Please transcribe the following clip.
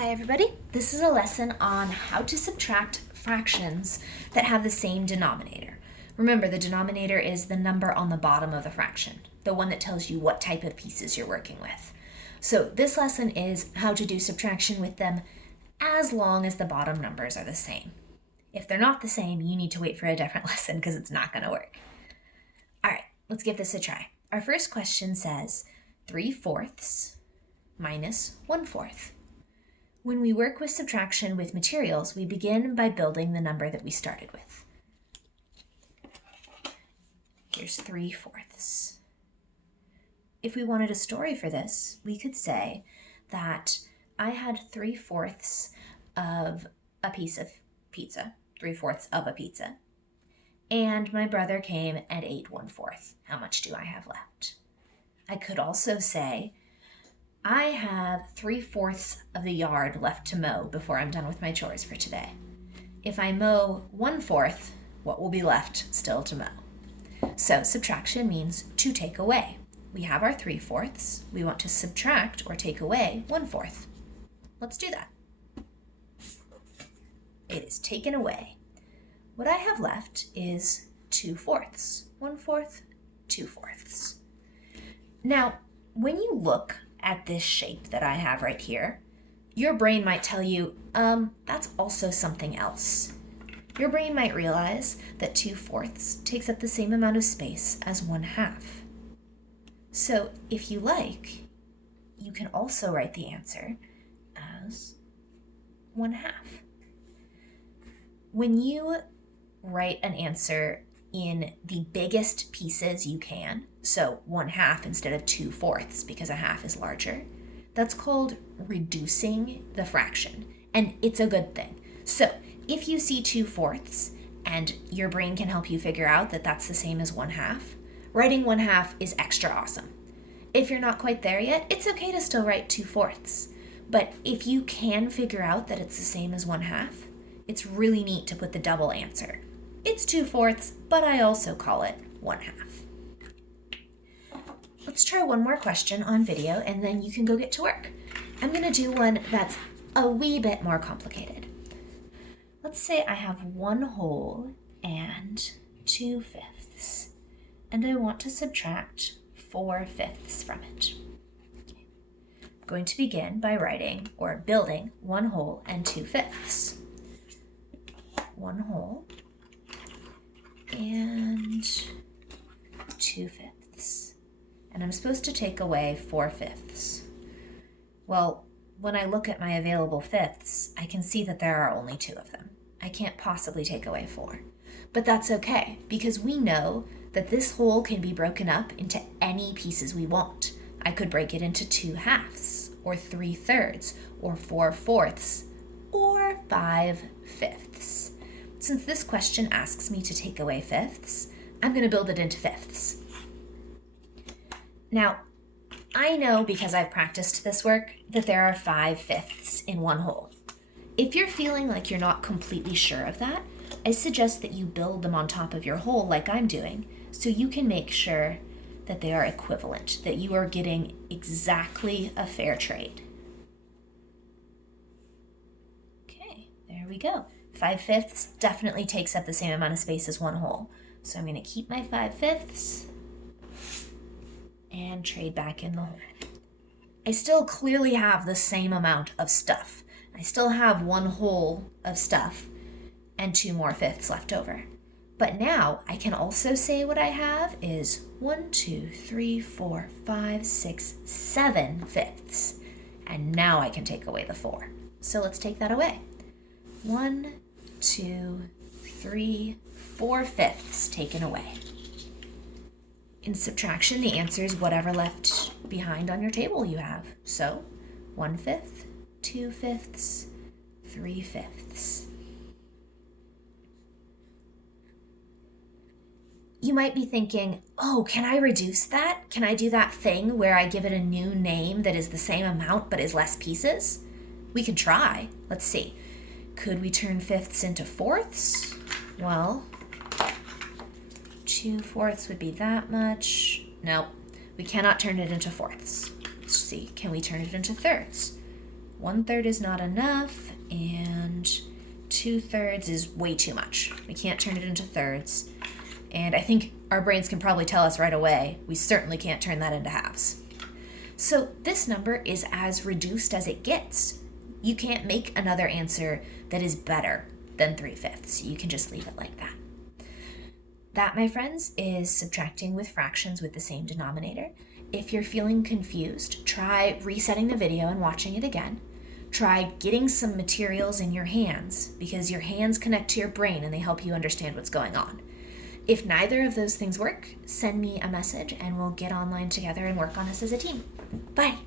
Hi everybody, this is a lesson on how to subtract fractions that have the same denominator. Remember, the denominator is the number on the bottom of the fraction, the one that tells you what type of pieces you're working with. So this lesson is how to do subtraction with them as long as the bottom numbers are the same. If they're not the same, you need to wait for a different lesson because it's not going to work. All right, let's give this a try. Our first question says 3/4 minus 1/4. When we work with subtraction with materials, we begin by building the number that we started with. Here's 3/4. If we wanted a story for this, we could say that I had 3/4 of a piece of pizza, 3/4 of a pizza, and my brother came and ate 1/4. How much do I have left? I could also say I have 3/4 of the yard left to mow before I'm done with my chores for today. If I mow 1/4, what will be left still to mow? So subtraction means to take away. We have our 3/4. We want to subtract or take away 1/4. Let's do that. It is taken away. What I have left is 2/4. 1/4, 2/4. Now, when you look at this shape that I have right here, your brain might tell you, that's also something else. Your brain might realize that 2/4 takes up the same amount of space as 1/2. So if you like, you can also write the answer as 1/2. When you write an answer in the biggest pieces you can, so 1/2 instead of 2/4 because a half is larger, that's called reducing the fraction, and it's a good thing. So if you see 2/4 and your brain can help you figure out that that's the same as 1/2, writing 1/2 is extra awesome. If you're not quite there yet, it's okay to still write 2/4, but if you can figure out that it's the same as 1/2, it's really neat to put the double answer. It's 2/4, but I also call it 1/2. Let's try one more question on video and then you can go get to work. I'm going to do one that's a wee bit more complicated. Let's say I have 1/2 and 2/5, and I want to subtract 4/5 from it. I'm going to begin by writing or building 1/2 and 2/5. 1/2 and 2/5. And I'm supposed to take away 4/5. Well, when I look at my available fifths, I can see that there are only 2 of them. I can't possibly take away 4. But that's okay, because we know that this whole can be broken up into any pieces we want. I could break it into 2/2, or 3/3, or 4/4, or 5/5. Since this question asks me to take away fifths, I'm going to build it into fifths. Now, I know because I've practiced this work that there are 5/5 in 1/2. If you're feeling like you're not completely sure of that, I suggest that you build them on top of your whole like I'm doing, so you can make sure that they are equivalent, that you are getting exactly a fair trade. Okay, there we go. 5/5 definitely takes up the same amount of space as 1/2. So I'm going to keep my 5/5 and trade back in the whole. I still clearly have the same amount of stuff. I still have 1/2 of stuff and 2 more fifths left over. But now I can also say what I have is 1, 2, 3, 4, 5, 6, 7/5. And now I can take away the 4. So let's take that away. 1, 2, 3, 4/5 taken away. In subtraction, the answer is whatever left behind on your table you have. So 1/5, 2/5, 3/5. You might be thinking, oh, can I reduce that? Can I do that thing where I give it a new name that is the same amount but is less pieces? We can try. Let's see. Could we turn fifths into fourths? Well, 2/4 would be that much. No, we cannot turn it into fourths. Let's see, can we turn it into thirds? 1/3 is not enough, and 2/3 is way too much. We can't turn it into thirds. And I think our brains can probably tell us right away, we certainly can't turn that into halves. So this number is as reduced as it gets. You can't make another answer that is better than 3/5. You can just leave it like that. That, my friends, is subtracting with fractions with the same denominator. If you're feeling confused, try resetting the video and watching it again. Try getting some materials in your hands, because your hands connect to your brain and they help you understand what's going on. If neither of those things work, send me a message and we'll get online together and work on this as a team. Bye.